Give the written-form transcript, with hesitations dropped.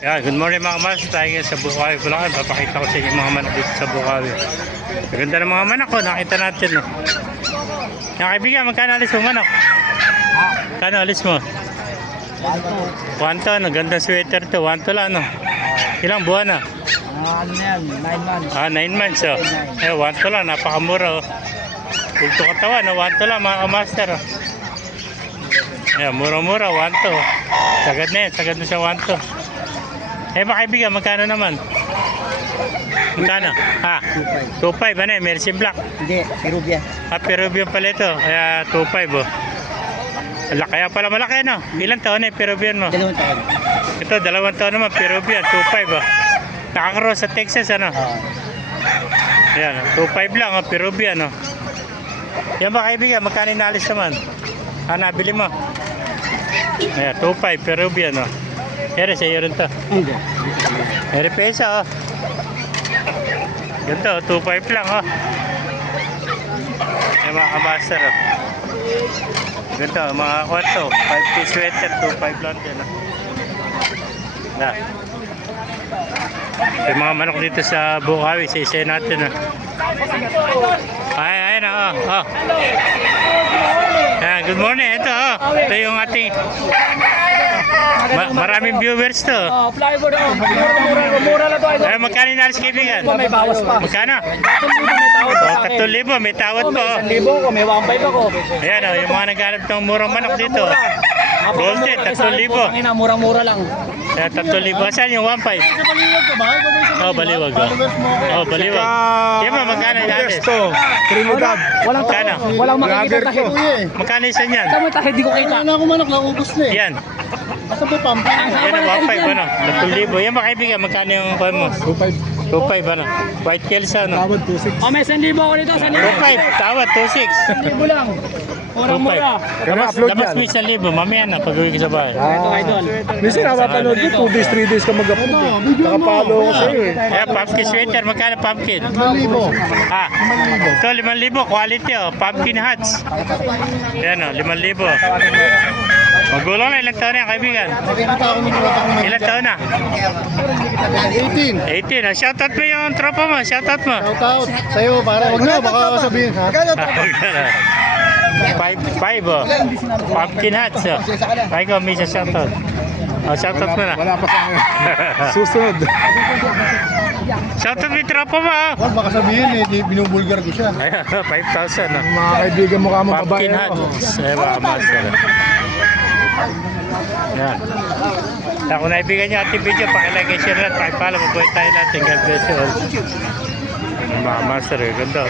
Yeah, good morning mga mas. Tayo ngayon sa Bukawi, Bulacan. Papakita ko sa inyo mga manok dito sa Bukawi. Maganda ng mga manok ko. Nakita natin. No? Kaibigan, magkano alis mo manok? Magkano alis mo? 1 to. Gandang sweater to. 1 to lang. No? Ilang buwan na? Ano yan? 9 months. 9 months. Oh. 1 to lang. Napakamura. Oh. Kulto katawan. 1 to lang mga master. Oh. Yeah, mura-mura. 1 to. Sagad na yan. Sagad na siya 1 to. Mga kaibigan, magkano naman? Magkano? 2.5. Ano eh, Mercy Black? Hindi, Peruvian. Peruvian pala ito. Kaya 2.5 oh. Kaya pala malaki no? Ilang taon eh, Peruvian mo? 2 taon. Ito, 2 taon naman, Peruvian, 2.5 oh. Nakakross sa Texas ano? Ayan, 2.5 lang oh, Peruvian oh. Yan ba kaibigan, magkano inalis naman? Nabili mo? Ayan, 2.5 Peruvian oh. Here, sa'yo rin to. Hindi. Here, pesa oh. Ganito, 2.5 lang oh. Yung mga kabaster oh. Ganito, mga kwarto, 5-piece sweater, 2.5 lang din oh. Na. Yung mga manok dito sa Bukawi, isa-isa natin oh. Ayun oh. Oh. Ayan, good morning, ito oh. Ito yung ating maraming viewers to. Flyboard oh. Mura na to. Magkano inalis kaibigan? May bawas pa. Magkano? 3,000 may tawad po. 1,000 ko, may 1,500 ako. Ayan o, yung mga naghanap ng murang manok dito. Golden, 3,000. Murang-mura lang. Kaya 3,000. Saan yung 1,500? Sa Baliwag ka ba? Oh, Baliwag oh. Oh, Baliwag. Yan mo, magkano inalis? Trinidad. Walang Magkano? Walang makikita tahid. Magkano isa niyan? Saan mo tahid? Di ko kita. Ano ako manok, naubos na eh. Yan. Basta po pampa. Yan ang 1,500 ano? 3,000. Yan ba kaibigan? Magkano yung kuha mo? 2.5. 2,500 ano? White Kelsa ano? Tawad 2.6. Oh, may 1,000 ako nito. 2,500. Tawad, 2,600. 1,000 lang. Murang-mura. Labas mo 1,000. Mamaya na, pag-uwi ka sa bahay. Ito, idol. Minsan napapanood ko, 2 days, 3 days ka mag-upload eh. Nakapalo ko sa'yo eh. Ayan, pumpkin sweater. Magkano pumpkin? 5,000. Ito, 5,000. Quality oh. Pumpkin hats. Ayan oh, 5,000. Magulang na. Ilang taon na yan, kaibigan? Ilang taon na? 18. 18. Shoutout mo yung tropa mo. Shoutout mo. Shout out sa'yo pare. Wag na, baka sabihin ha. 5 oh. Pumpkin hats oh. Ay ko, may shoutout. Oh, shoutout mo na. Wala pa sa akin. Susunod. Shoutout mo yung tropa mo oh. Wag baka sabihin eh, binubulgar ko siya. Ayan, 5,000 oh. Mga kaibigan mo ka mo babae Pumpkin ako. hats. Ayan, mga master. Yan. Kung naibigan nyo ating video, pakilagay, share natin, pakipala, mabuhay tayo natin. God bless you all. Mga master, ganda.